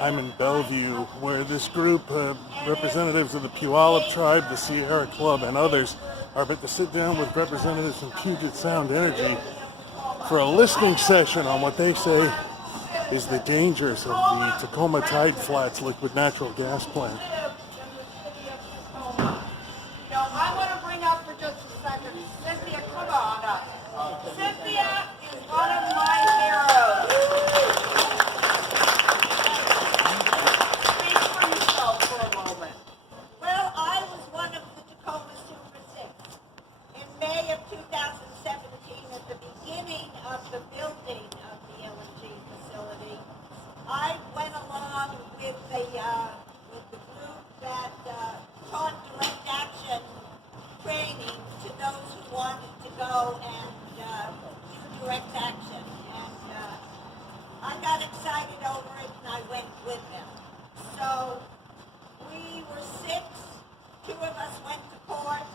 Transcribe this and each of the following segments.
I'm in Bellevue, where this group, representatives of the Puyallup tribe, the Sierra Club, and others, are about to sit down with representatives from Puget Sound Energy for a listening session on what they say is the dangers of the Tacoma Tide Flats liquid natural gas plant. I want to bring up for just a second, Cynthia, come on up. Cynthia is one of my heroes. Speak for yourself for a moment. Well, I was one of the Tacoma Super 6. In May of 2017, at the beginning of the building of the LNG facility, I went along with the group that taught direct action training to those who wanted to go and do direct action. And I got excited over it and I went with them. So we were 6. 2 of us went to court.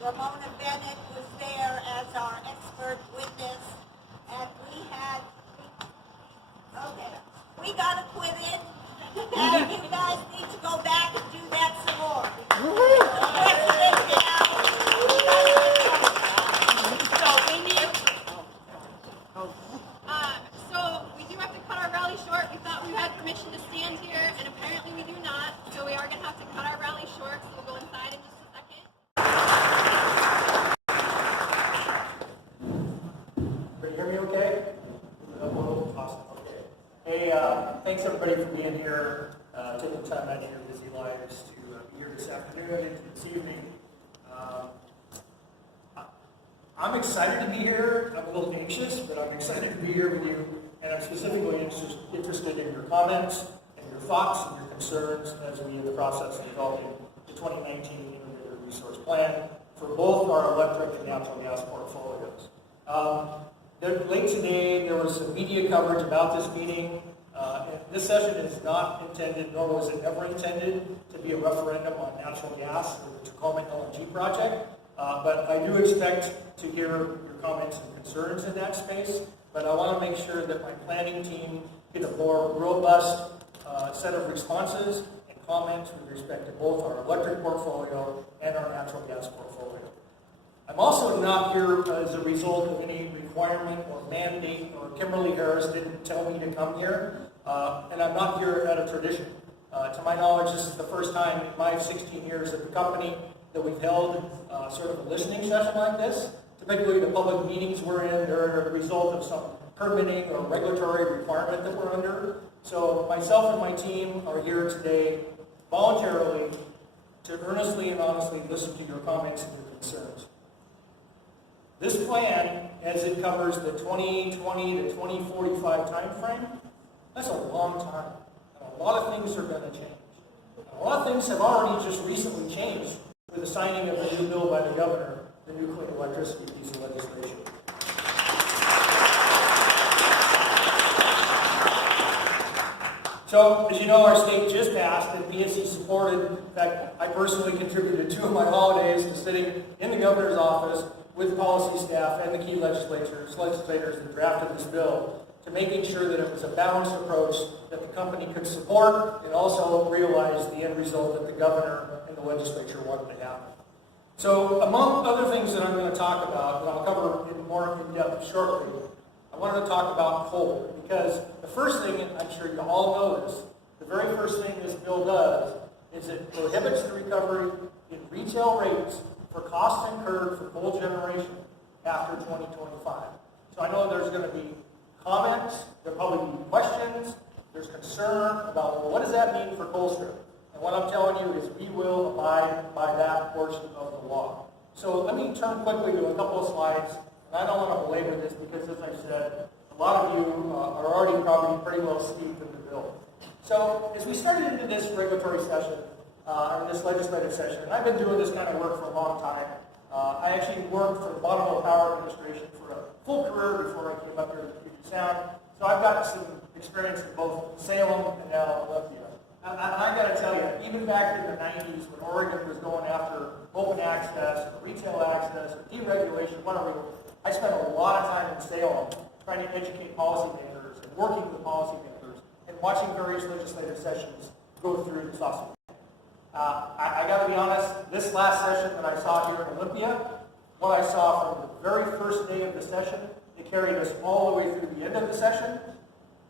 Ramona Bennett was there as our expert witness. And we got acquitted. And you guys need to go back and do that some more. So we do have to cut our rally short. We thought we had permission to stand here, and apparently we do not. So we are going to have to cut our rally short. So we'll go inside in just a second. Can you hear me okay? Awesome. Okay. Hey, thanks everybody for being here, taking time out of your busy lives to be here this afternoon and this evening. I'm excited to be here. I'm a little anxious, but I'm excited to be here with you, and I'm specifically interested in your comments and your thoughts and your concerns as we in the process of developing the 2019 Integrated Resource Plan for both our electric and natural gas portfolios. Late today, there was some media coverage about this meeting. This session is not intended, nor was it ever intended, to be a referendum on natural gas or the Tacoma LNG project. But I do expect to hear your comments and concerns in that space. But I want to make sure that my planning team get a more robust set of responses and comments with respect to both our electric portfolio and our natural gas portfolio. I'm also not here as a result of any requirement or mandate, or Kimberly Harris didn't tell me to come here, and I'm not here out of tradition. To my knowledge, this is the first time in my 16 years at the company that we've held sort of a listening session like this. Typically, the public meetings we're in, they're a result of some permitting or regulatory requirement that we're under. So myself and my team are here today voluntarily to earnestly and honestly listen to your comments and your concerns. This plan, as it covers the 2020 to 2045 time frame, that's a long time. And a lot of things are going to change. And a lot of things have already just recently changed with the signing of the new bill by the governor, the new clean electricity piece of legislation. So, as you know, our state just passed and PSC supported. In fact, I personally contributed 2 of my holidays to sitting in the governor's office with policy staff and the key legislators that drafted this bill, to making sure that it was a balanced approach that the company could support and also realize the end result that the governor and the legislature wanted to happen. So among other things that I'm going to talk about, and I'll cover in more in depth shortly, I wanted to talk about coal, because the first thing, and I'm sure you all know this, the very first thing this bill does is it prohibits the recovery in retail rates for costs incurred for coal generation after 2025. So I know there's going to be comments, there'll probably be questions, there's concern about, well, what does that mean for Colstrip? And what I'm telling you is we will abide by that portion of the law. So let me turn quickly to a couple of slides, and I don't want to belabor this because, as I said, a lot of you are already probably pretty well steeped in the bill. So as we started into this regulatory session, in this legislative session, and I've been doing this kind of work for a long time. I actually worked for the Bonneville Power Administration for a full career before I came up here to Puget Sound. So I've got some experience in both Salem and now Olympia. And I got to tell you, even back in the 90s when Oregon was going after open access, or retail access, or deregulation, whatever, I spent a lot of time in Salem trying to educate policymakers and working with policymakers and watching various legislative sessions go through the sausage. I got to be honest, this last session that I saw here in Olympia, what I saw from the very first day of the session, it carried us all the way through the end of the session,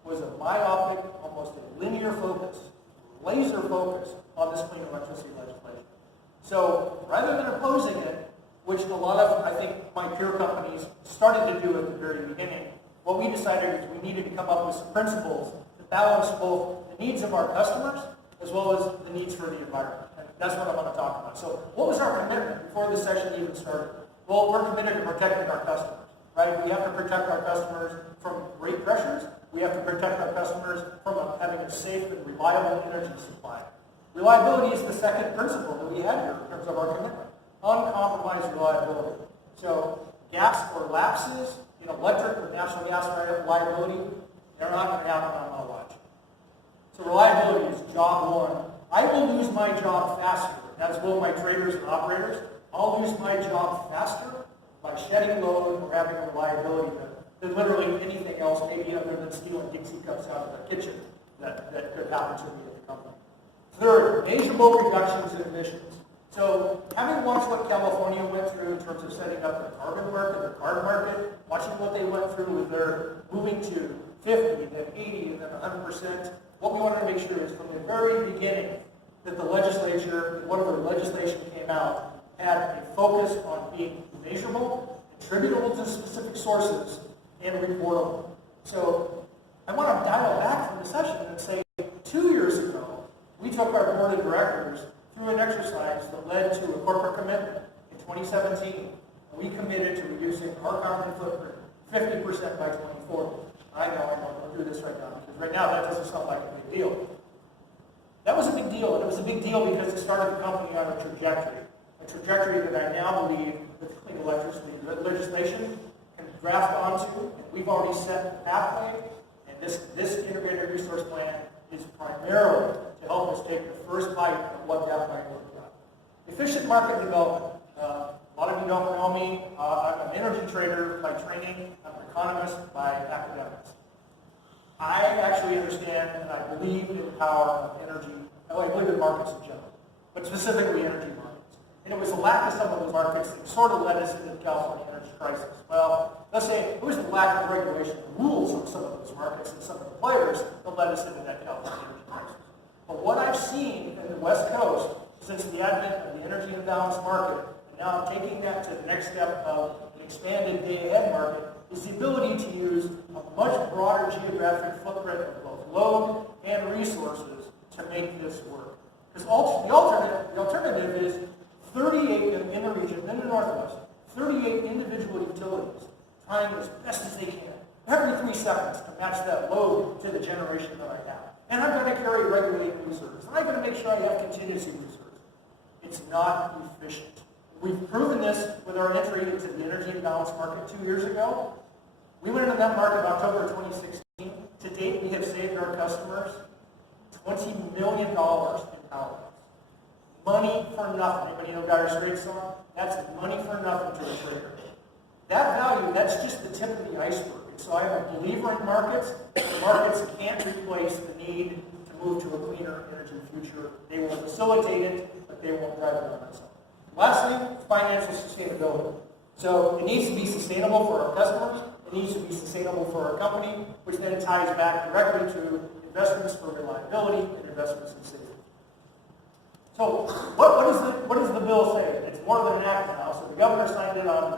was a myopic, almost a linear focus, laser focus on this clean electricity legislation. So rather than opposing it, which a lot of, I think, my peer companies started to do at the very beginning, what we decided is we needed to come up with some principles to balance both the needs of our customers as well as the needs for the environment. And that's what I want to talk about. So what was our commitment before the session even started? Well, we're committed to protecting our customers, right? We have to protect our customers from rate pressures. We have to protect our customers from having a safe and reliable energy supply. Reliability is the second principle that we had here in terms of our commitment. Uncompromised reliability. So gaps or lapses in electric or natural gas reliability, they're not going to happen on my watch. So reliability is job one. I will lose my job faster, as will my traders and operators. I'll lose my job faster by shedding load or having a reliability than literally anything else, maybe other than stealing Dixie cups out of the kitchen that could happen to me at the company. Third, measurable reductions in emissions. So having watched what California went through in terms of setting up their carbon market, their carbon market, watching what they went through with their moving to 50, then 80, and then 100%, what we wanted to make sure is from the very beginning that the legislature, whatever legislation came out, had a focus on being measurable, attributable to specific sources, and reportable. So I want to dial back from the session and say 2 years ago, we took our board of directors through an exercise that led to a corporate commitment in 2017. And we committed to reducing our carbon footprint 50% by 2040. I know I won't do this right now, because right now that doesn't sound like a big deal. That was a big deal, and it was a big deal because it started the company on a trajectory that I now believe that the clean electricity legislation can draft onto, and we've already set the pathway, and this integrated resource plan is primarily to help us take the first bite of what that might look like. Efficient market development. A lot of you don't know me. I'm an energy trader by training. I'm an economist by academics. I actually understand and I believe in the power of energy. I believe in markets in general, but specifically energy markets. And it was the lack of some of those markets that sort of led us into the California energy crisis. Well, let's say it was the lack of regulation and rules on some of those markets and some of the players that led us into that California energy crisis. But what I've seen in the West Coast since the advent of the energy imbalance market, and now I'm taking that to the next step of an expanded day-ahead market, is the ability to use a much broader geographic footprint of both load and resources to make this work. Because the alternative is 38 in the region, in the Northwest, 38 individual utilities trying as best as they can every 3 seconds to match that load to the generation that I have. And I'm going to carry regulated reserves. And I'm going to make sure I have contingency reserves. It's not efficient. We've proven this with our entry into the energy imbalance market 2 years ago. We went into that market in October 2016. To date, we have saved our customers $20 million in power bills. Money for nothing. Anybody know Dire Straits song? That's money for nothing to a trader. That value, that's just the tip of the iceberg. So I'm a believer in markets. Markets can't replace the need to move to a cleaner energy future. They will facilitate it, but they won't drive it on themselves. Lastly, financial sustainability. So it needs to be sustainable for our customers. It needs to be sustainable for our company, which then ties back directly to investments for reliability and investments in safety. So what does the bill say? It's more than an act now. So the governor signed it on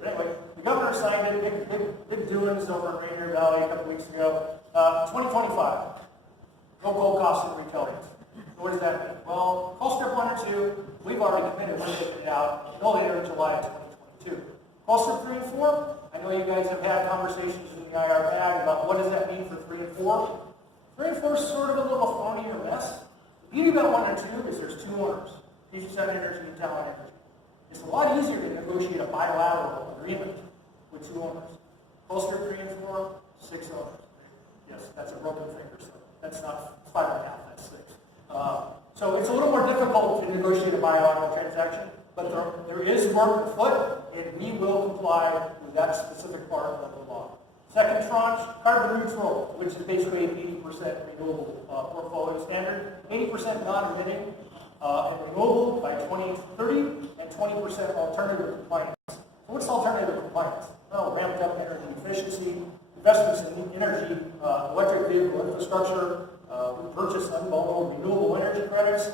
But anyway, the governor signed it, big doings over in Rainier Valley a couple weeks ago. 2025, no coal costs and retail rates. So what does that mean? Well, coal strip 1 and 2, we've already committed, we're getting it out no later in July of 2022. Coal strip 3 and 4, I know you guys have had conversations in the IR bag about what does that mean for 3 and 4. 3 and 4 is sort of a little phony or mess. The beauty about 1 and 2 is there's 2 owners, Puget Sound Energy and Talent Energy. It's a lot easier to negotiate a bilateral agreement with 2 owners. Coal strip 3 and 4, 6 owners. Yes, that's a broken finger, so that's not 5.5, that's 6. So it's a little more difficult to negotiate a bilateral transaction, but there is work afoot, and we will comply with that specific part of the law. Second tranche, carbon neutral, which is basically an 80% renewable portfolio standard, 80% non-emitting and renewable by 2030, and 20% alternative compliance. So what's alternative compliance? Well, ramped up energy efficiency, investments in energy, electric vehicle infrastructure, we purchase unbundled renewable energy credits,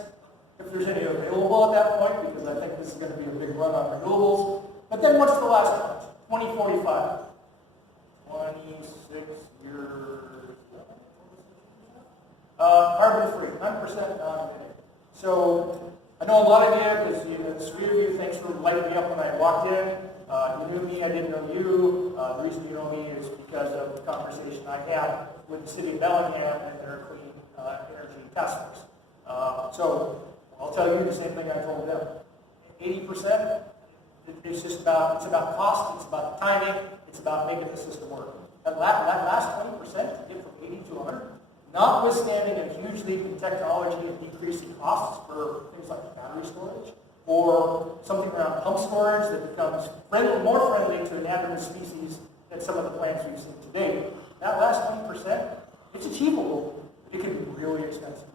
if there's any available at that point, because I think this is going to be a big run on renewables. But then what's the last tranche? 2045. 26 years. Carbon-free, 9% non-emitting. So I know a lot of you, because the three of you, thanks for lighting me up when I walked in. You knew me, I didn't know you. The reason you know me is because of the conversation I had with the city of Bellingham and their clean energy task force. So I'll tell you the same thing I told them. 80%, it's about cost, it's about the timing, it's about making the system work. That last 20% to get from 80 to 100, notwithstanding a huge leap in technology and decreasing costs for things like battery storage, or something around pump storage that becomes more friendly to anadromous species than some of the plants we've seen today. That last 20%, it's achievable. It can be really expensive.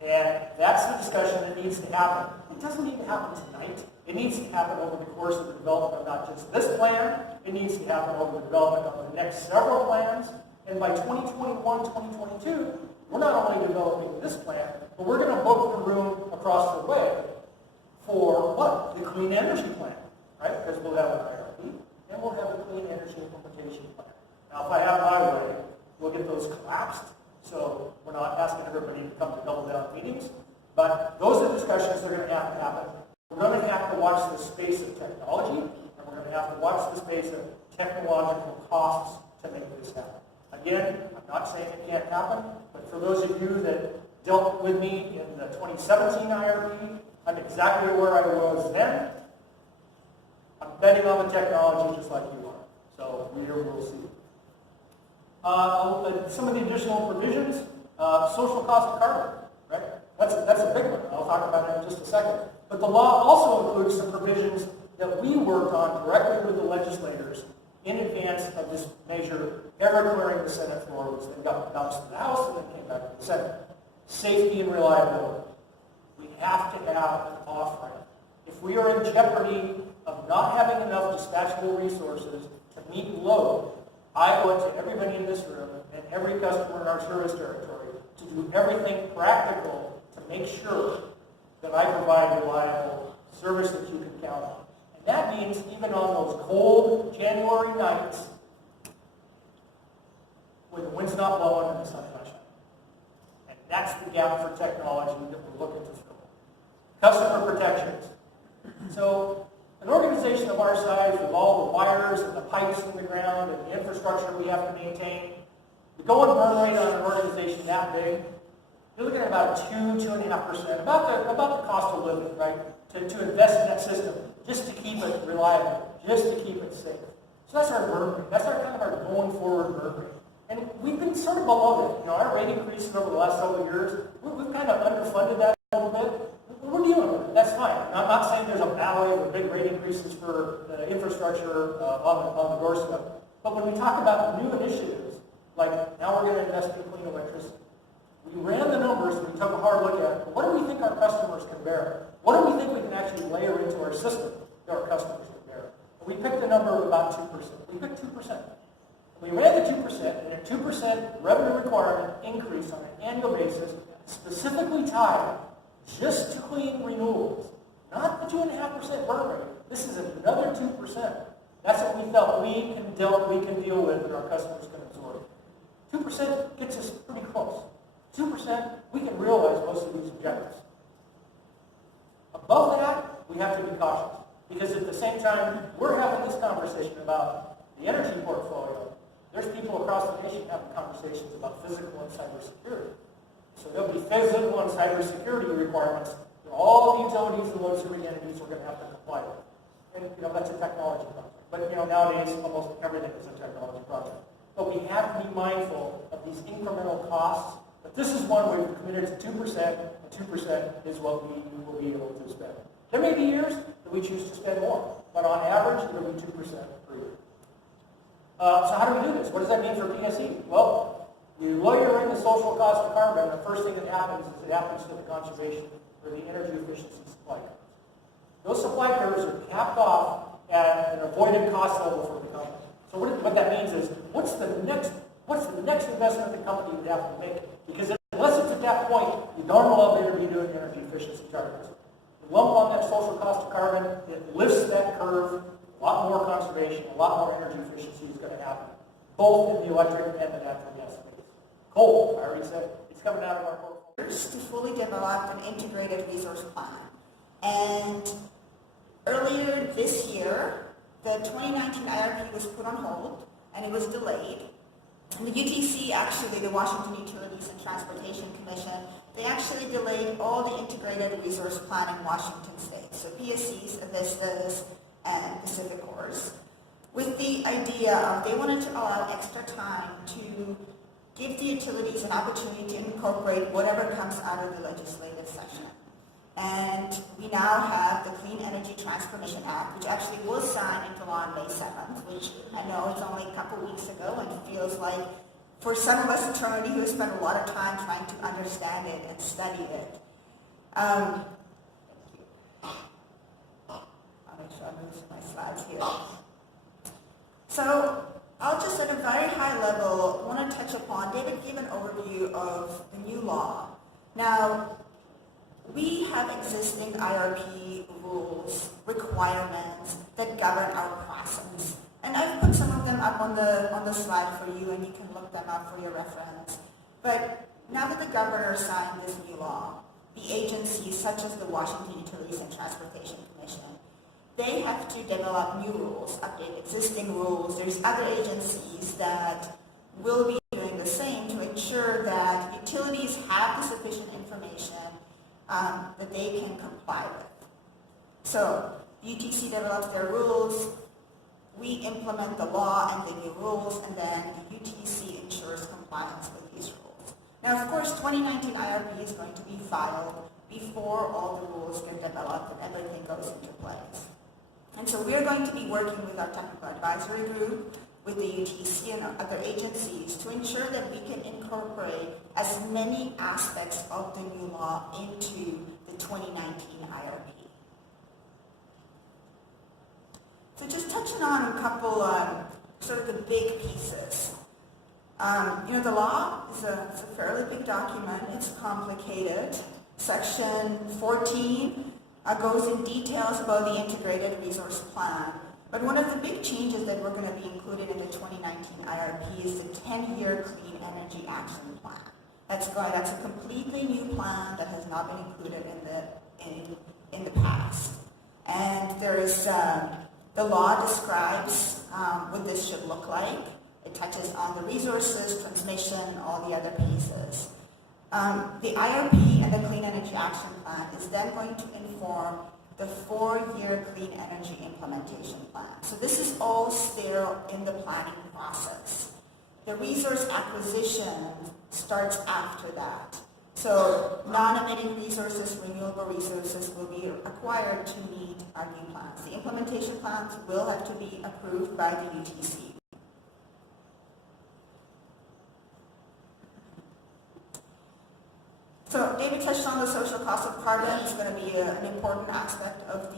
And that's the discussion that needs to happen. It doesn't need to happen tonight. It needs to happen over the course of the development of not just this plan, it needs to happen over the development of the next several plans. And by 2021, 2022, we're not only developing this plan, but we're going to book the room across the way for what? The clean energy plan, right? Because we'll have an IRP and we'll have a clean energy implementation plan. Now, if I have my way, we'll get those collapsed. So we're not asking everybody to come to double down meetings, but those are discussions that are going to have to happen. We're going to have to watch the space of technology, and we're going to have to watch the space of technological costs to make this happen. Again, I'm not saying it can't happen, but for those of you that dealt with me in the 2017 IRP, I'm exactly where I was then. I'm betting on the technology just like you are. So we'll see. Some of the additional provisions, social cost of carbon, right? That's a big one. I'll talk about it in just a second. But the law also includes some provisions that we worked on directly with the legislators in advance of this measure ever clearing the Senate floor, which then got bounced to the House and then came back to the Senate. Safety and reliability. We have to have an off-ramp. If we are in jeopardy of not having enough dispatchable resources to meet load, I owe it to everybody in this room and every customer in our service territory to do everything practical to make sure that I provide reliable service that you can count on. And that means even on those cold January nights when the wind's not blowing and the sun's not shining. And that's the gap for technology that we're looking to fill. Customer protections. So an organization of our size with all the wires and the pipes in the ground and the infrastructure we have to maintain, the going burn rate on an organization that big, you're looking at about 2.5%, about the cost of living, right? To invest in that system, just to keep it reliable, just to keep it safe. So that's our burn rate. That's our kind of our going forward burn rate. And we've been sort of below it. Our rate increases over the last several years, we've kind of underfunded that a little bit. We're dealing with it. That's fine. I'm not saying there's a ballet or big rate increases for infrastructure on the doorstep. But when we talk about new initiatives, like now we're going to invest in clean electricity, we ran the numbers and we took a hard look at what do we think our customers can bear? What do we think we can actually layer into our system that our customers can bear? And we picked a number of about 2%. We picked 2%. We ran the 2%, and a 2% revenue requirement increase on an annual basis, specifically tied just to clean renewables, not the 2.5% burn rate. This is another 2%. That's what we felt we can deal with and our customers can absorb. 2% gets us pretty close. 2%, we can realize most of these objectives. Above that, we have to be cautious, because at the same time we're having this conversation about the energy portfolio, there's people across the nation having conversations about physical and cybersecurity. So there'll be physical and cybersecurity requirements that all the utilities and load-serving entities are going to have to comply with. And that's a technology project. But nowadays, almost everything is a technology project. But we have to be mindful of these incremental costs. But this is one where we've committed to 2%, and 2% is what we will be able to spend. There may be years that we choose to spend more, but on average, it'll be 2% per year. So how do we do this? What does that mean for PSE? Well, you lawyer in the social cost of carbon, the first thing that happens is it happens to the conservation or the energy efficiency supply curves. Those supply curves are capped off at an avoided cost level for the company. So what that means is, what's the next investment the company would have to make? Because unless it's at that point, you darn well better be doing energy efficiency targets. You lump on that social cost of carbon, it lifts that curve, a lot more conservation, a lot more energy efficiency is going to happen, both in the electric and the natural gas space. Coal, I already said, it's coming out of our portfolio. To fully develop an integrated resource plan. And earlier this year, the 2019 IRP was put on hold and it was delayed. And the UTC, actually, the Washington Utilities and Transportation Commission, they actually delayed all the integrated resource plan in Washington state. So PSCs, Avistas, and Pacific Cores, with the idea of they wanted to allow extra time to give the utilities an opportunity to incorporate whatever comes out of the legislative session. And we now have the Clean Energy Transformation Act, which actually was signed into law on May 7th, which I know is only a couple weeks ago and feels like, for some of us eternity who have spent a lot of time trying to understand it and study it. I'll make sure I move my slides here. So I'll just at a very high level want to touch upon, David gave an overview of the new law. Now, we have existing IRP rules, requirements that govern our process. And I've put some of them up on the slide for you, and you can look them up for your reference. But now that the governor signed this new law, the agencies such as the Washington Utilities and Transportation Commission, they have to develop new rules, update existing rules. There's other agencies that will be doing the same to ensure that utilities have the sufficient information that they can comply with. So UTC develops their rules, we implement the law and the new rules, and then the UTC ensures compliance with these rules. Now, of course, 2019 IRP is going to be filed before all the rules get developed and everything goes into place. And so we're going to be working with our technical advisory group, with the UTC and other agencies to ensure that we can incorporate as many aspects of the new law into the 2019 IRP. So just touching on a couple sort of the big pieces. The law is a fairly big document. It's complicated. Section 14 goes in details about the integrated resource plan. But one of the big changes that we're going to be included in the 2019 IRP is the 10-year Clean Energy Action Plan. That's a completely new plan that has not been included in the past. And there is the law describes what this should look like. It touches on the resources, transmission, all the other pieces. The IRP and the Clean Energy Action Plan is then going to inform the 4-year Clean Energy Implementation Plan. So this is all still in the planning process. The resource acquisition starts after that. So non-emitting resources, renewable resources will be acquired to meet our new plans. The implementation plans will have to be approved by the UTC. So David touched on the social cost of carbon. It's going to be an important aspect of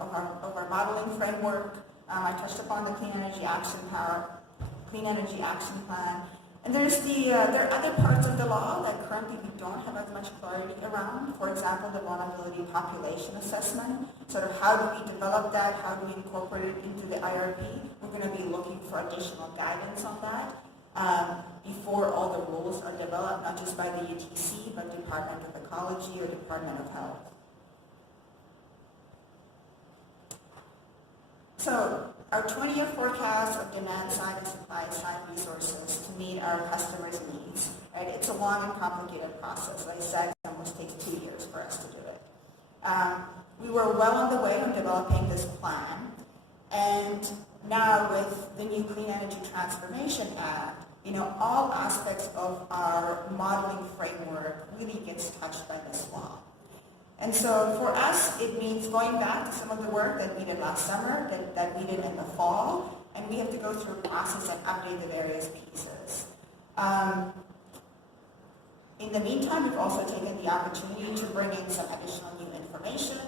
our modeling framework. I touched upon the Clean Energy Action Plan. And there are other parts of the law that currently we don't have as much clarity around. For example, the vulnerability population assessment. Sort of how do we develop that? How do we incorporate it into the IRP? We're going to be looking for additional guidance on that before all the rules are developed, not just by the UTC, but Department of Ecology or Department of Health. So our 20-year forecast of demand side and supply side resources to meet our customers' needs, right? It's a long and complicated process. Like I said, it almost takes 2 years for us to do it. We were well on the way on developing this plan, and now with the new Clean Energy Transformation Act, all aspects of our modeling framework really gets touched by this law. And so for us, it means going back to some of the work that we did last summer, that we did in the fall, and we have to go through a process and update the various pieces. In the meantime, we've also taken the opportunity to bring in some additional new information,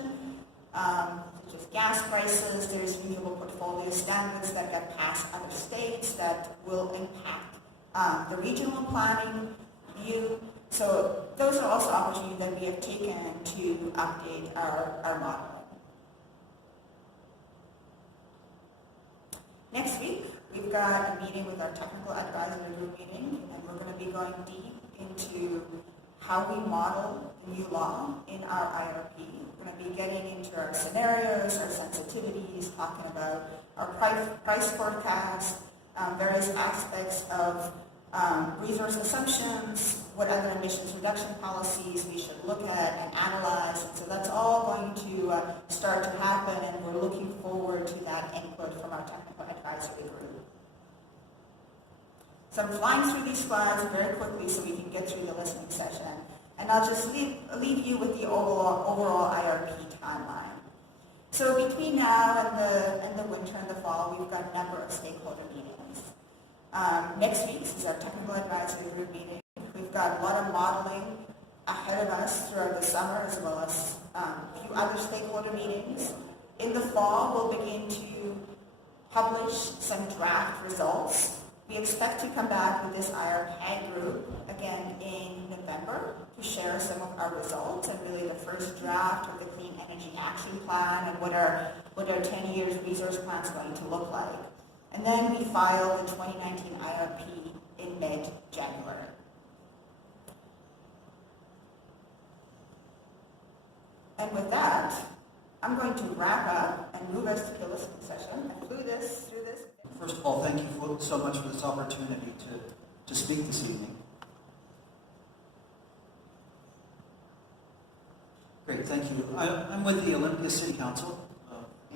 such as gas prices. There's renewable portfolio standards that get passed other states that will impact the regional planning view. So those are also opportunities that we have taken to update our modeling. Next week, we've got a meeting with our technical advisory group meeting, and we're going to be going deep into how we model the new law in our IRP. We're going to be getting into our scenarios, our sensitivities, talking about our price forecast, various aspects of resource assumptions, what other emissions reduction policies we should look at and analyze. And so that's all going to start to happen, and we're looking forward to that input from our technical advisory group. So I'm flying through these slides very quickly so we can get through the listening session. And I'll just leave you with the overall IRP timeline. So between now and the winter and the fall, we've got a number of stakeholder meetings. Next week is our technical advisory group meeting. We've got a lot of modeling ahead of us throughout the summer, as well as a few other stakeholder meetings. In the fall, we'll begin to publish some draft results. We expect to come back with this IRP group again in November to share some of our results and really the first draft of the Clean Energy Action Plan and what our 10 years resource plan is going to look like. And then we file the 2019 IRP in mid-January. And with that, I'm going to wrap up and move us to the listening session and through this. First of all, thank you so much for this opportunity to speak this evening. Great, thank you. I'm with the Olympia City Council,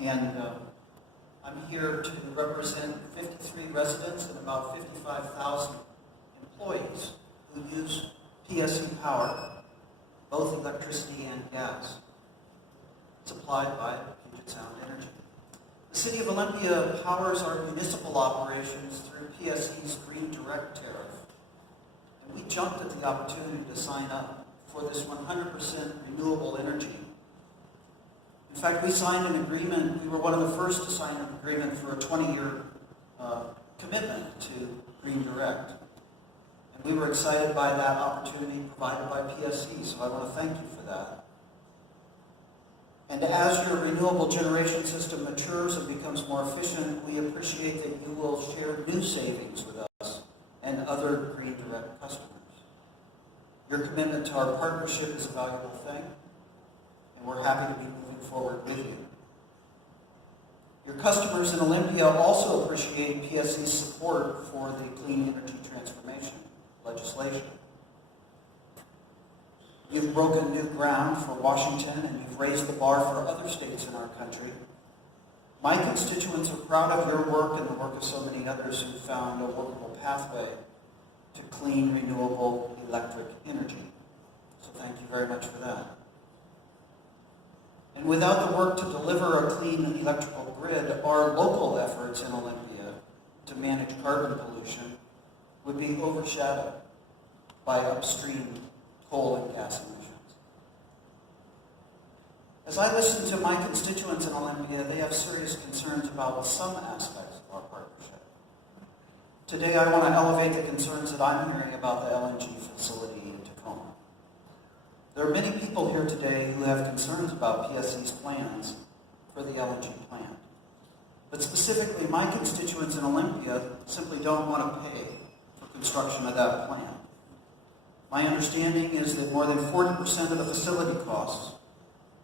and I'm here to represent 53 residents and about 55,000 employees who use PSE power, both electricity and gas, supplied by Puget Sound Energy. The City of Olympia powers our municipal operations through PSE's Green Direct tariff. And we jumped at the opportunity to sign up for this 100% renewable energy. In fact, we signed an agreement, we were one of the first to sign an agreement for a 20-year commitment to Green Direct. And we were excited by that opportunity provided by PSE, so I want to thank you for that. And as your renewable generation system matures and becomes more efficient, we appreciate that you will share new savings with us and other Green Direct customers. Your commitment to our partnership is a valuable thing, and we're happy to be moving forward with you. Your customers in Olympia also appreciate PSE's support for the clean energy transformation legislation. You've broken new ground for Washington, and you've raised the bar for other states in our country. My constituents are proud of your work and the work of so many others who found a workable pathway to clean, renewable electric energy. So thank you very much for that. And without the work to deliver a clean electrical grid, our local efforts in Olympia to manage carbon pollution would be overshadowed by upstream coal and gas emissions. As I listen to my constituents in Olympia, they have serious concerns about some aspects of our partnership. Today I want to elevate the concerns that I'm hearing about the LNG facility in Tacoma. There are many people here today who have concerns about PSE's plans for the LNG plant. But specifically, my constituents in Olympia simply don't want to pay for construction of that plant. My understanding is that more than 40% of the facility costs,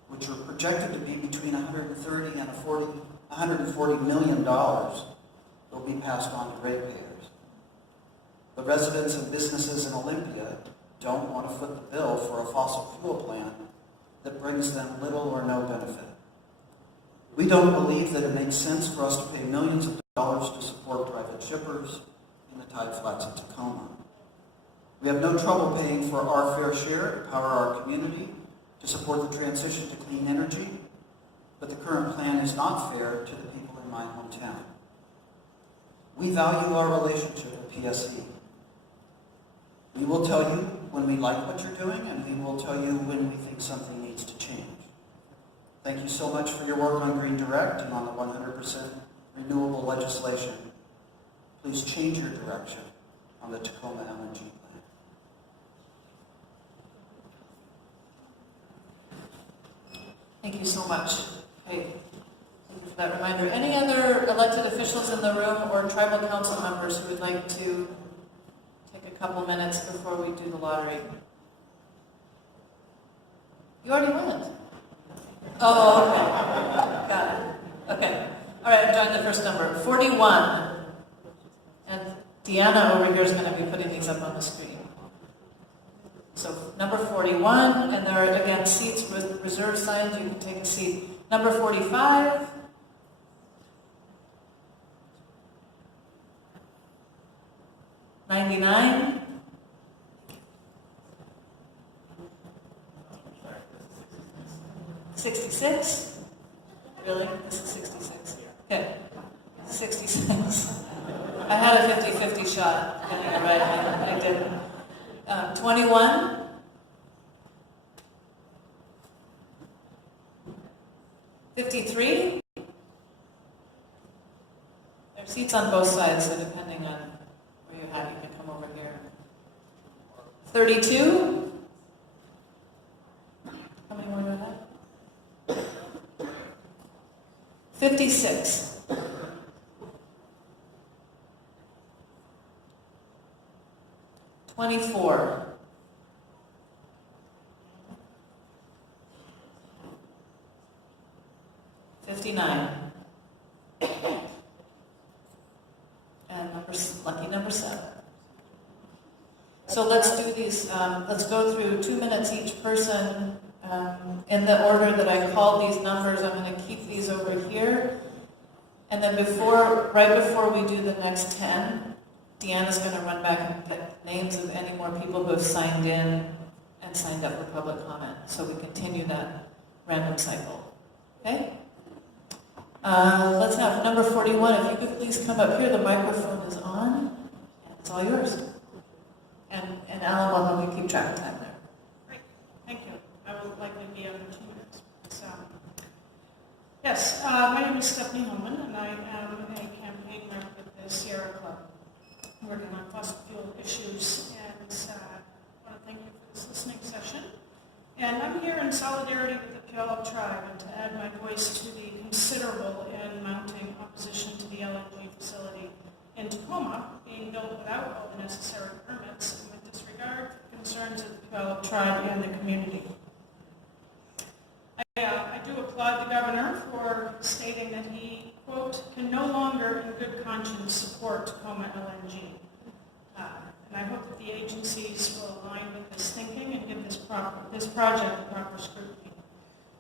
which are projected to be between $130 and $140 million, will be passed on to ratepayers. The residents and businesses in Olympia don't want to foot the bill for a fossil fuel plant that brings them little or no benefit. We don't believe that it makes sense for us to pay millions of dollars to support private shippers in the tide flats of Tacoma. We have no trouble paying for our fair share to power our community, to support the transition to clean energy, but the current plan is not fair to the people in my hometown. We value our relationship with PSE. We will tell you when we like what you're doing, and we will tell you when we think something needs to change. Thank you so much for your work on Green Direct and on the 100% renewable legislation. Please change your direction on the Tacoma LNG plant. Thank you so much. Okay. Thank you for that reminder. Any other elected officials in the room or tribal council members who would like to take a couple minutes before we do the lottery? You already went. Oh, okay. Got it. Okay. All right, I'm drawing the first number. 41. And Deanna over here is going to be putting these up on the screen. So number 41, and there are, again, seats with reserve signs. You can take a seat. Number 45. $99. $66. Really? This is 66. Okay. 66. I had a 50-50 shot at getting it right. I didn't. 21. $53. There are seats on both sides, so depending on where you're at, you can come over here. 32. How many more do I have? 56. 24. 59. And lucky number 7. So let's do these, let's go through 2 minutes each person. In the order that I call these numbers, I'm going to keep these over here. And then right before we do the next 10, Deanna's going to run back and put names of any more people who have signed in and signed up for public comment. So we continue that random cycle. Okay? Let's have number 41. If you could please come up here. The microphone is on. And it's all yours. And Alan will help you keep track of time there. Great. Thank you. I will likely be under 2 minutes. So, yes, my name is Stephanie Holman, and I am a campaign rep with the Sierra Club, working on fossil fuel issues, and I want to thank you for this listening session. And I'm here in solidarity with the Puyallup tribe and to add my voice to the considerable and mounting opposition to the LNG facility in Tacoma being built without all the necessary permits and with disregard for concerns of the Puyallup tribe and the community. I do applaud the governor for stating that he, quote, can no longer in good conscience support Tacoma LNG. And I hope that the agencies will align with this thinking and give this project proper scrutiny.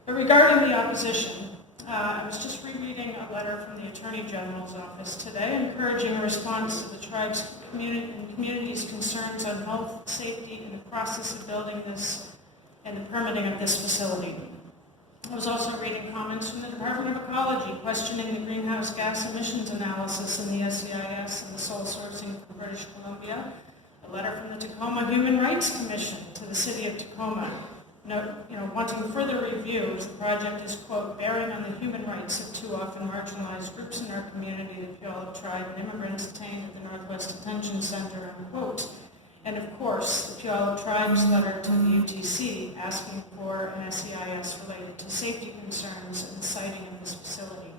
But regarding the opposition, I was just rereading a letter from the Attorney General's office today encouraging a response to the tribe's community's concerns on health, safety, and the process of building this and the permitting of this facility. I was also reading comments from the Department of Ecology questioning the greenhouse gas emissions analysis in the SEIS and the sole sourcing from British Columbia. A letter from the Tacoma Human Rights Commission to the City of Tacoma, wanting further review as the project is, quote, bearing on the human rights of two often marginalized groups in our community, the Puyallup tribe and immigrants detained at the Northwest Detention Center, unquote. And of course, the Puyallup tribe's letter to the UTC asking for an SEIS related to safety concerns and the siting of this facility,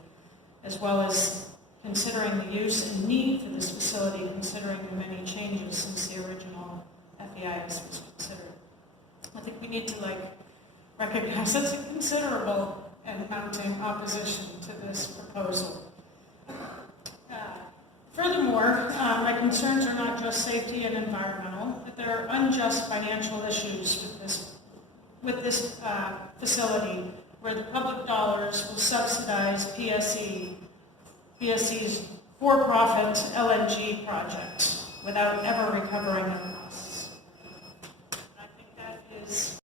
as well as considering the use and need for this facility, considering the many changes since the original FEIS was considered. I think we need to recognize there's a considerable and mounting opposition to this proposal. Furthermore, my concerns are not just safety and environmental, but there are unjust financial issues with this facility where the public dollars will subsidize PSE's for-profit LNG project without ever recovering their costs. I think that is,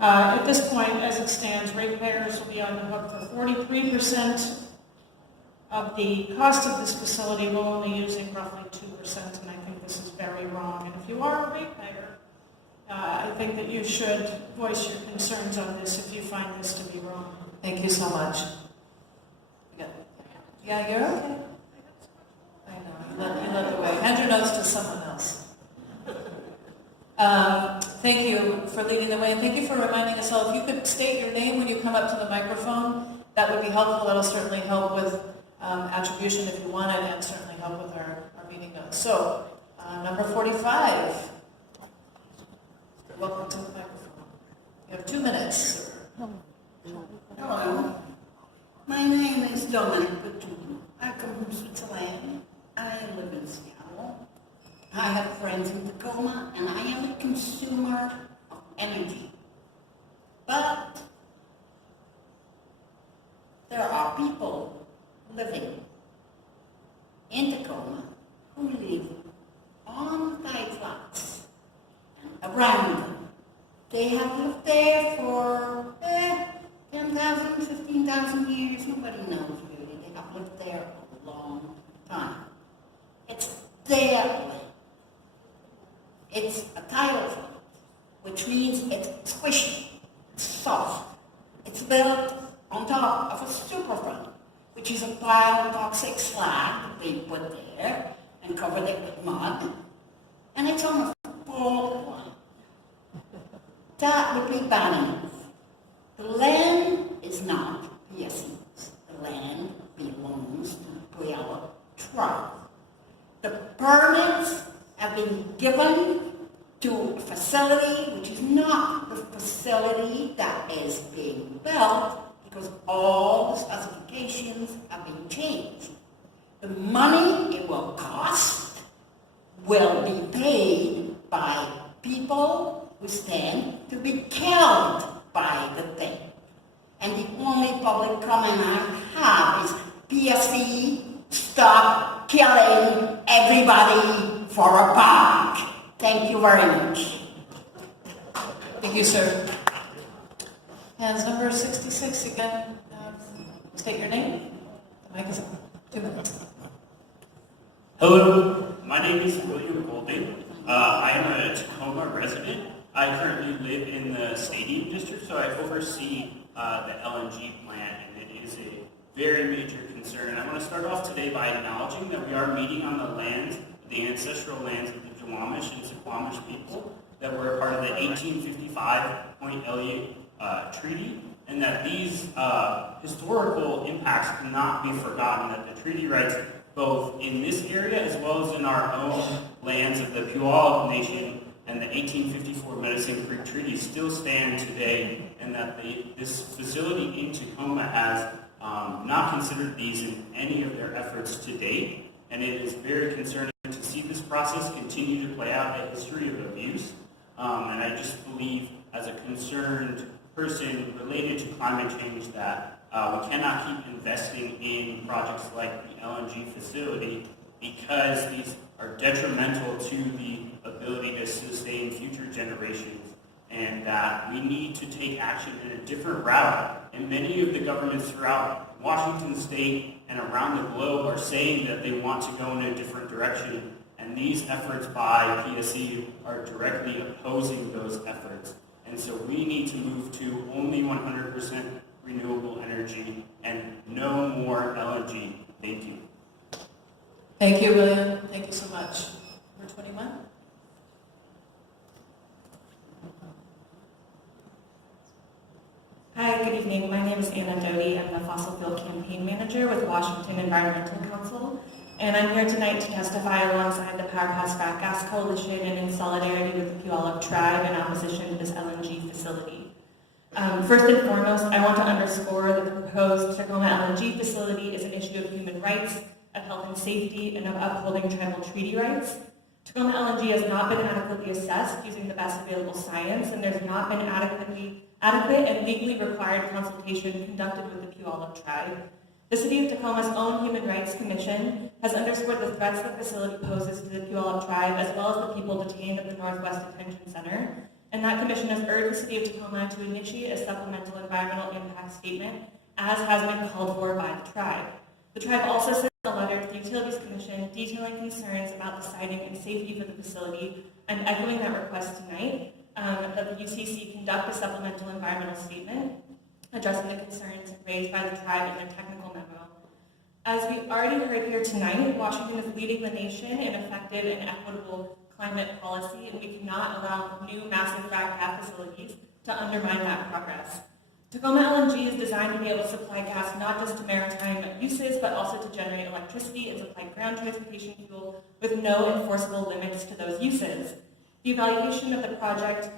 at this point, as it stands, ratepayers will be on the hook for 43% of the cost of this facility, we're only using roughly 2%, and I think this is very wrong. And if you are a ratepayer, I think that you should voice your concerns on this if you find this to be wrong. Thank you so much. Yeah, you're okay. I know, you led the way. Hand your notes to someone else. Thank you for leading the way, and thank you for reminding us all. If you could state your name when you come up to the microphone, that would be helpful. That'll certainly help with attribution if you want it, and certainly help with our meeting notes. So, number 45. Welcome to the microphone. You have 2 minutes. Hello, my name is Dominic Batum. I come from Switzerland. I live in Seattle. I have friends in Tacoma, and I am a consumer of energy. But there are people living in Tacoma who live on tide flats and around them. They have lived there for 10,000, 15,000 years. Nobody knows really. They have lived there a long time. It's their land. It's a tidal flat, which means it's squishy, it's soft. It's built on top of a superfund, which is a pile of toxic slag that they put there and covered it with mud. And it's on a fault line. That would be bad enough. The land is not PSE's. The land belongs to Puyallup Tribe. The permits have been given to a facility which is not the facility that is being built because all the specifications have been changed. The money it will cost will be paid by people who stand to be killed by the thing. And the only public comment I have is PSC, stop killing everybody for a buck. Thank you very much. Thank you, sir. Hands number 66 again. State your name. The mic is on. 2 minutes. Hello, my name is William Golden. I am a Tacoma resident. I currently live in the Stadium District, so I oversee the LNG plant, and it is a very major concern. And I want to start off today by acknowledging that we are meeting on the lands, the ancestral lands of the Duwamish and Suquamish people that were a part of the 1855 Point Elliott Treaty, and that these historical impacts cannot be forgotten, that the treaty rights both in this area as well as in our own lands of the Puyallup Nation and the 1854 Medicine Creek Treaty still stand today, and that this facility in Tacoma has not considered these in any of their efforts to date, and it is very concerning to see this process continue to play out a history of abuse. And I just believe, as a concerned person related to climate change, that we cannot keep investing in projects like the LNG facility because these are detrimental to the ability to sustain future generations, and that we need to take action in a different route. And many of the governments throughout Washington state and around the globe are saying that they want to go in a different direction, and these efforts by PSE are directly opposing those efforts. And so we need to move to only 100% renewable energy and no more LNG. Thank you. Thank you, William. Thank you so much. Number 21. Hi, good evening. My name is Anna Doty. I'm the Fossil Fuel Campaign Manager with Washington Environmental Council, and I'm here tonight to testify alongside the Power Pass Frac Gas Coalition and in solidarity with the Puyallup Tribe in opposition to this LNG facility. First and foremost, I want to underscore that the proposed Tacoma LNG facility is an issue of human rights, of health and safety, and of upholding tribal treaty rights. Tacoma LNG has not been adequately assessed using the best available science, and there's not been adequate and legally required consultation conducted with the Puyallup Tribe. The City of Tacoma's own Human Rights Commission has underscored the threats the facility poses to the Puyallup Tribe as well as the people detained at the Northwest Detention Center, and that commission has urged the City of Tacoma to initiate a supplemental environmental impact statement as has been called for by the tribe. The tribe also sent a letter to the Utilities Commission detailing concerns about the siting and safety for the facility. I'm echoing that request tonight, that the UCC conduct a supplemental environmental statement addressing the concerns raised by the tribe in their technical memo. As we already heard here tonight, Washington is leading the nation in effective and equitable climate policy, and we cannot allow new massive frac gas facilities to undermine that progress. Tacoma LNG is designed to be able to supply gas not just to maritime uses, but also to generate electricity and supply ground transportation fuel with no enforceable limits to those uses. The evaluation of the project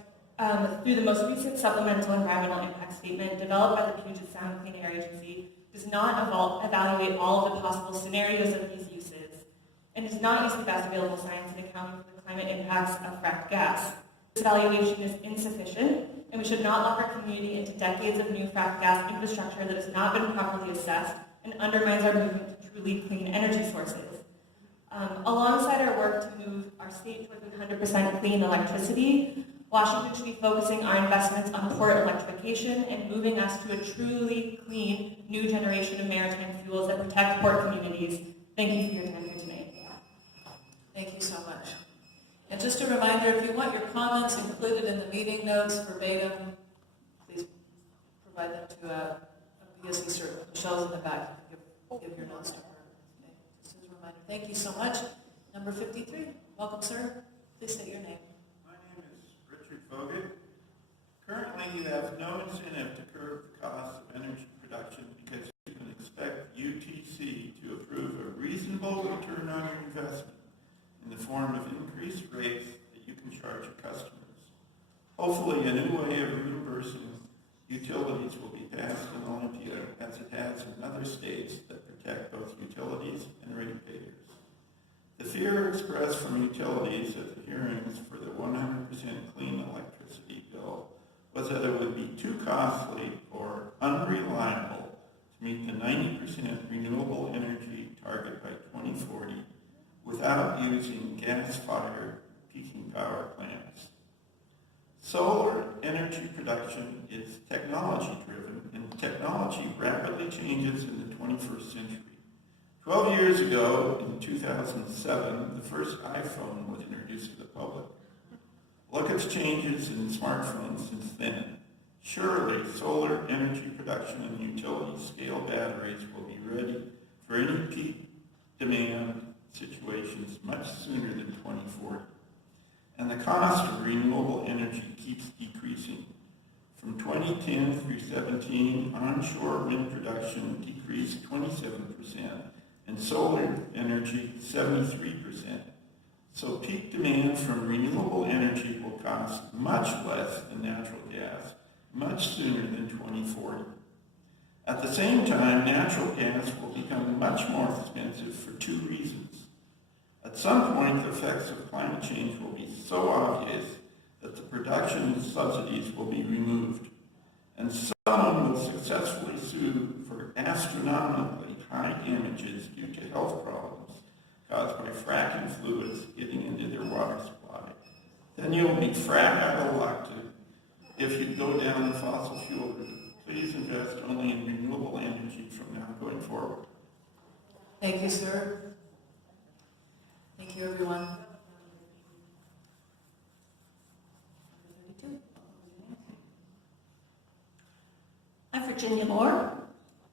through the most recent supplemental environmental impact statement developed by the Puget Sound Clean Air Agency does not evaluate all of the possible scenarios of these uses and does not use the best available science in account for the climate impacts of fracked gas. This evaluation is insufficient, and we should not lock our community into decades of new fracked gas infrastructure that has not been properly assessed and undermines our movement to truly clean energy sources. Alongside our work to move our state towards 100% clean electricity, Washington should be focusing our investments on port electrification and moving us to a truly clean new generation of maritime fuels that protect port communities. Thank you for your time here tonight. Thank you so much. And just a reminder, if you want your comments included in the meeting notes verbatim, please provide them to a PSC server. Michelle's in the back. Give your notes to her. Okay. Just as a reminder. Thank you so much. Number 53. Welcome, sir. Please state your name. My name is Richard Fogut. Currently, you have no incentive to curb the cost of energy production because you can expect UTC to approve a reasonable return on your investment in the form of increased rates that you can charge your customers. Hopefully, a new way of reimbursing utilities will be passed in Olympia as it has in other states that protect both utilities and ratepayers. The fear expressed from utilities at the hearings for the 100% clean electricity bill was that it would be too costly or unreliable to meet the 90% renewable energy target by 2040 without using gas-fired peaking power plants. Solar energy production is technology-driven, and technology rapidly changes in the 21st century. 12 years ago, in 2007, the first iPhone was introduced to the public. Look at the changes in smartphones since then. Surely, solar energy production and utility-scale batteries will be ready for any peak demand situations much sooner than 2040. And the cost of renewable energy keeps decreasing. From 2010 through 17, onshore wind production decreased 27%, and solar energy 73%. So peak demand from renewable energy will cost much less than natural gas, much sooner than 2040. At the same time, natural gas will become much more expensive for two reasons. At some point, the effects of climate change will be so obvious that the production subsidies will be removed, and someone will successfully sue for astronomically high damages due to health problems caused by fracking fluids getting into their water supply. Then you'll be frack out of luck if you go down the fossil fuel route. Please invest only in renewable energy from now going forward. Thank you, sir. Thank you, everyone. I'm Virginia Moore,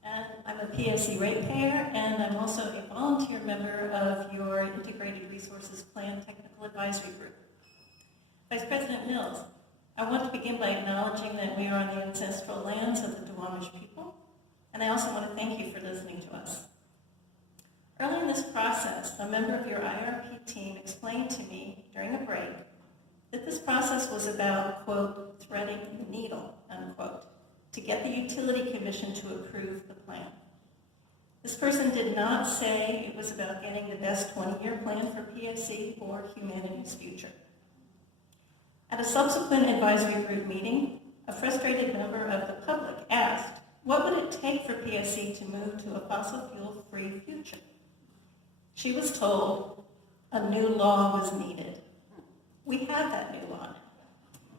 and I'm a PSC ratepayer, and I'm also a volunteer member of your Integrated Resources Plan Technical Advisory Group. Vice President Mills, I want to begin by acknowledging that we are on the ancestral lands of the Duwamish people, and I also want to thank you for listening to us. Early in this process, a member of your IRP team explained to me during a break that this process was about, quote, threading the needle, unquote, to get the Utility Commission to approve the plan. This person did not say it was about getting the best 20-year plan for PSC or humanity's future. At a subsequent advisory group meeting, a frustrated member of the public asked, what would it take for PSC to move to a fossil fuel-free future? She was told a new law was needed. We have that new law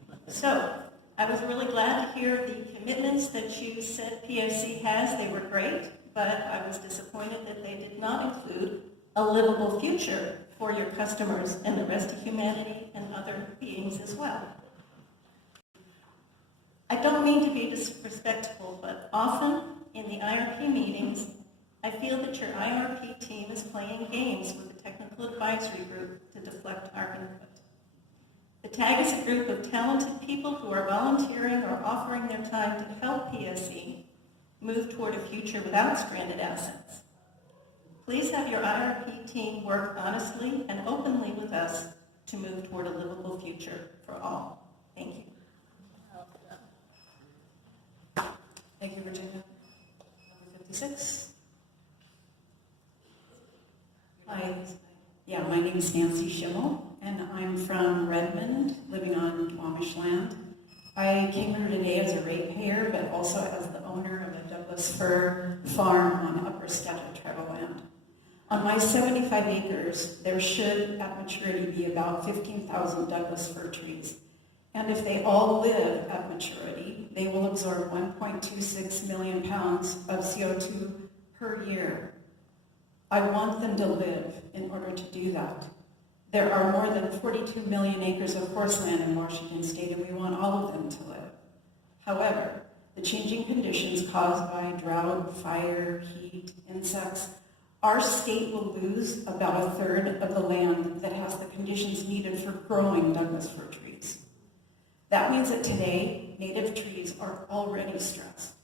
now. So I was really glad to hear the commitments that you said PSC has. They were great. but I was disappointed that they did not include a livable future for your customers and the rest of humanity and other beings as well. I don't mean to be disrespectful, but often in the IRP meetings, I feel that your IRP team is playing games with the technical advisory group to deflect our input. The TAG is a group of talented people who are volunteering or offering their time to help PSE move toward a future without stranded assets. Please have your IRP team work honestly and openly with us to move toward a livable future for all. Thank you. Thank you, Virginia. Number 56. Hi. Yeah, my name is Nancy Schimmel, and I'm from Redmond, living on Duwamish land. I came here today as a ratepayer, but also as the owner of a Douglas fir farm on Upper Skagit tribal land. On my 75 acres, there should, at maturity, be about 15,000 Douglas fir trees. And if they all live at maturity, they will absorb 1.26 million pounds of CO2 per year. I want them to live in order to do that. There are more than 42 million acres of forest land in Washington state, and we want all of them to live. However, the changing conditions caused by drought, fire, heat, insects, our state will lose about a third of the land that has the conditions needed for growing Douglas fir trees. That means that today, native trees are already stressed.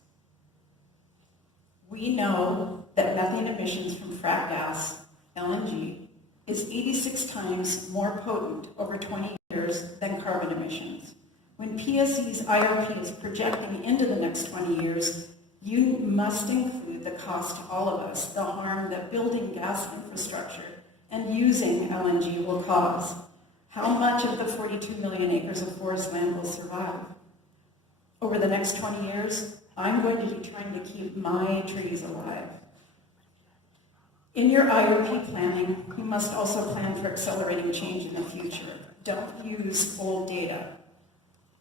We know that methane emissions from frac gas, LNG, is 86 times more potent over 20 years than carbon emissions. When PSE's IRP is projecting into the next 20 years, you must include the cost to all of us, the harm that building gas infrastructure and using LNG will cause. How much of the 42 million acres of forest land will survive? Over the next 20 years, I'm going to be trying to keep my trees alive. In your IRP planning, you must also plan for accelerating change in the future. Don't use old data.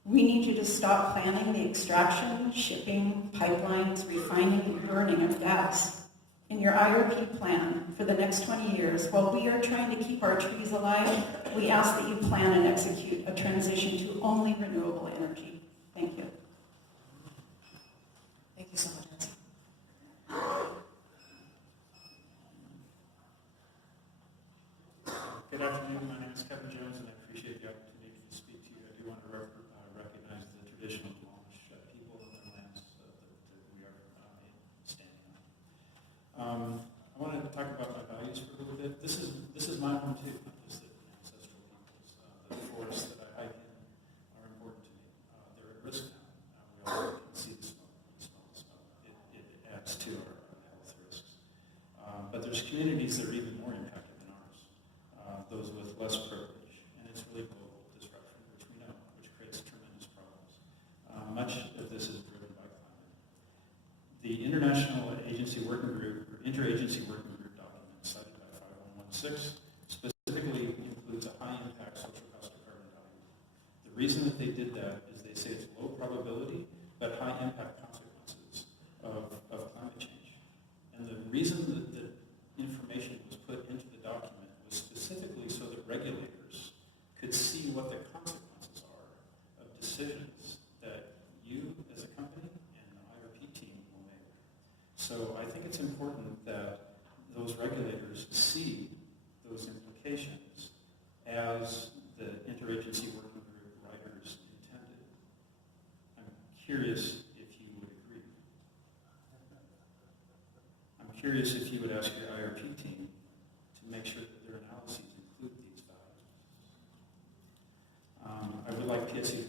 We need you to stop planning the extraction, shipping, pipelines, refining, and burning of gas. In your IRP plan for the next 20 years, while we are trying to keep our trees alive, we ask that you plan and execute a transition to only renewable energy. Thank you. Thank you so much, Nancy. Good afternoon. My name is Kevin Jones, and I appreciate the opportunity to speak to you. I do want to recognize the traditional Duwamish people and the lands that we are standing on. I want to talk about my values for a little bit. This is my home too, not just the ancestral people's. The forests that I hike in are important to me. They're at risk now. We all can see the smoke. We smell the smoke. It adds to our health risks. But there's communities that are even more impacted than ours. Those with less privilege, and it's really global disruption, which we know, which creates tremendous problems. Much of this is driven by climate. The International Agency Working Group, or Interagency Working Group document cited by 5116 specifically includes a high-impact social cost of carbon value. The reason that they did that is they say it's low probability, but high-impact consequences of climate change. And the reason that the information was put into the document was specifically so that regulators could see what the consequences are of decisions that you as a company and the IRP team will make. So I think it's important that those regulators see those implications as the interagency working group writers intended. I'm curious if you would agree. I'm curious if you would ask your IRP team to make sure that their analyses include these values. I would like PSE to